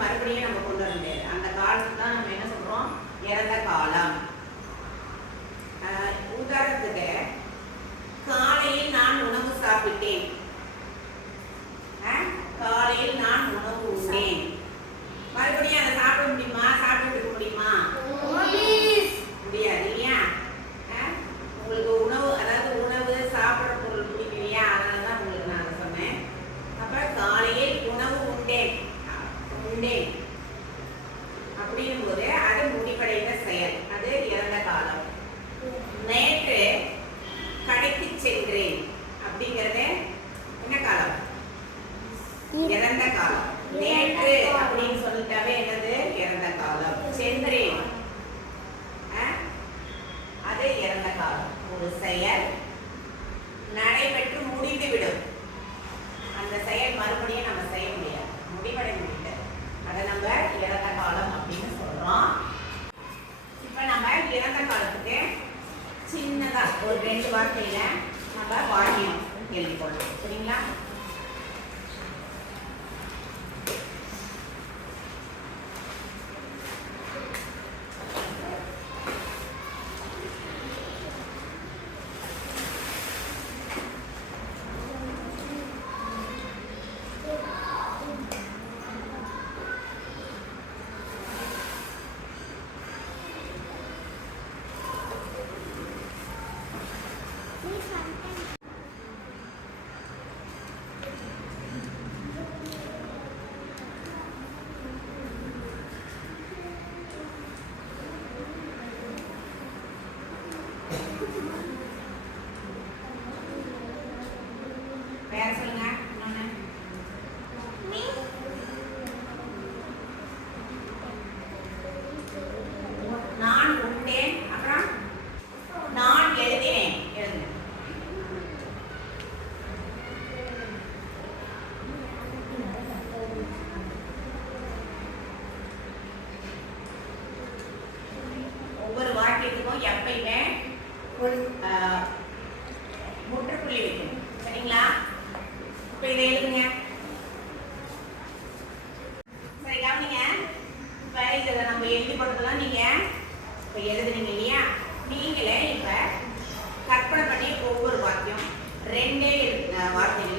மறுபடியும் நம்ம கொண்டு வர முடியாது. அந்த காலத்துக்கு தான் நம்ம என்ன சொல்றோம், இறந்த காலம். உதாரணத்துக்கு காலையில் நான் உணவு சாப்பிட்டேன், காலையில் நான் உணவு உண்டேன். மறுபடியும் அதை சாப்பிட முடியுமா, சாப்பிட்டு இருக்க முடியுமா? முடியாது இல்லையா? உங்களுக்கு உணவு, அதாவது உணவு சாப்பிட்ற பொருள் பிடிக்கலையா, அதனால தான் உங்களுக்கு நான் சொன்னேன். அப்ப காலையில் உணவு உண்டேன் அப்படின்னும் போது அது முடிவடைந்த செயல், அது இறந்த காலம். நேற்று கடைக்கு சென்றேன் அப்படிங்கிறது என்ன காலம்? இறந்த காலம். நேற்று அப்படின்னு சொல்லிட்டாவே என்னது? இறந்த காலம். சென்றேன் அது இறந்த காலம். ஒரு செயல் நடைபெற்று முடிந்துவிடும், அந்த செயல் மறுபடியும் நம்ம செய்ய முடியாது, முடிவடை முடியாது. அதை நம்ம இறந்த காலம் அப்படின்னு சொல்றோம். இப்ப நம்ம இறந்த காலத்துக்கு சின்னதா ஒரு 2 வார்த்தையில நம்ம வாக்கியம் எழுதிக்கொள்ளலாம். சரிங்களா? வேற சொல்லுங்க. நான் உண்டேன், அப்புறம் நான் எழுதினேன். எழுதுனேன். ஒவ்வொரு வாக்கியத்துக்கும் எப்பயுமே முற்றுப்புள்ளி வைக்கணும். சரிங்களா? இப்ப இதை எழுதுங்க. சரி, கவனிங்க. இப்ப இதை நம்ம எழுதி போட்டதெல்லாம் நீங்க இப்ப எழுதுனீங்க இல்லையா? நீங்களே இப்ப கற்பனை பண்ணி ஒவ்வொரு வாக்கியம் 2 வார்த்தைகள்